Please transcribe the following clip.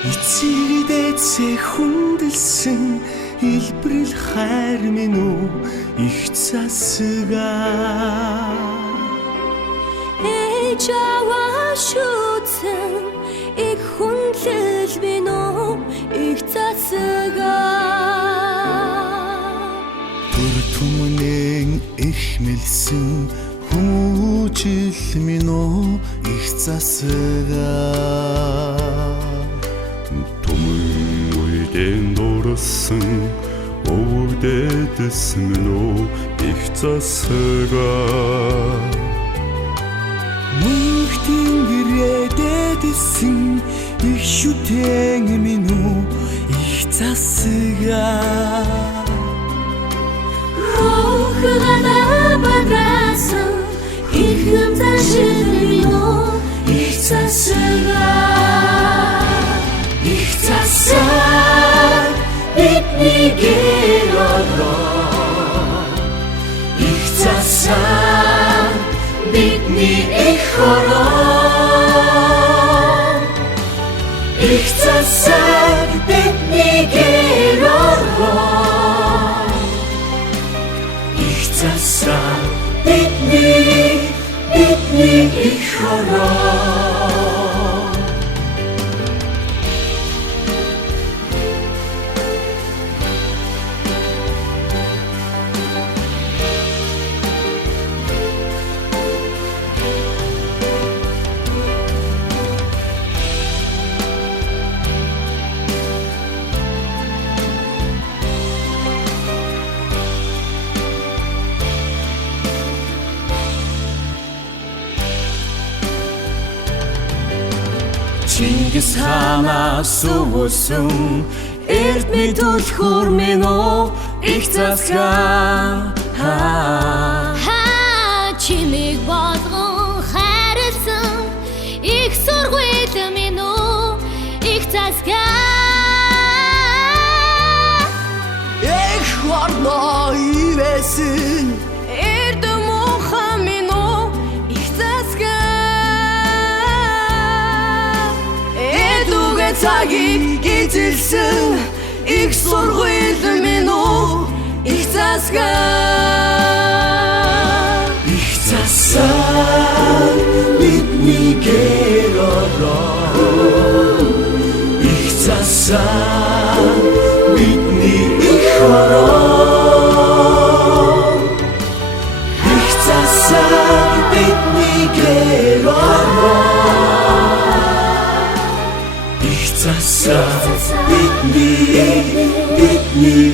Эцэгдээсээ хүндэлсэн илбэрэл хайр минь үү их засгаа ээж аваа шүтсэн их хүндлэл минь үү их засгаа түр түмнэн их мэлсэн хүмүүжил минь үү их засгаа Тэн дурсан өвдөдөс минь их засгаа Мөнх тэнгэрээдэсэн их шүтэн минь үү их засгаа Рухгана бадрасан их юмзашил минь үү их засгаа их засаг бидний гэролоо их засаг бидний их хороо их засаг бидний гэролоо их засаг бидний их хороо Чингис хаанаас өвсөн эрдмийн түлхүүр минь үү их засгаа чимиг болгон хайрлсан их сургууль минь үү их засгаа эх орно ивэсэн эрдэм ухаан минь үү их засгаа цагийг эзэлсэн их сургууль минь үү их засгаа бидний гэролоо их засгаа бидний их хороо их засгаа бидний гэролоо их засаг бидний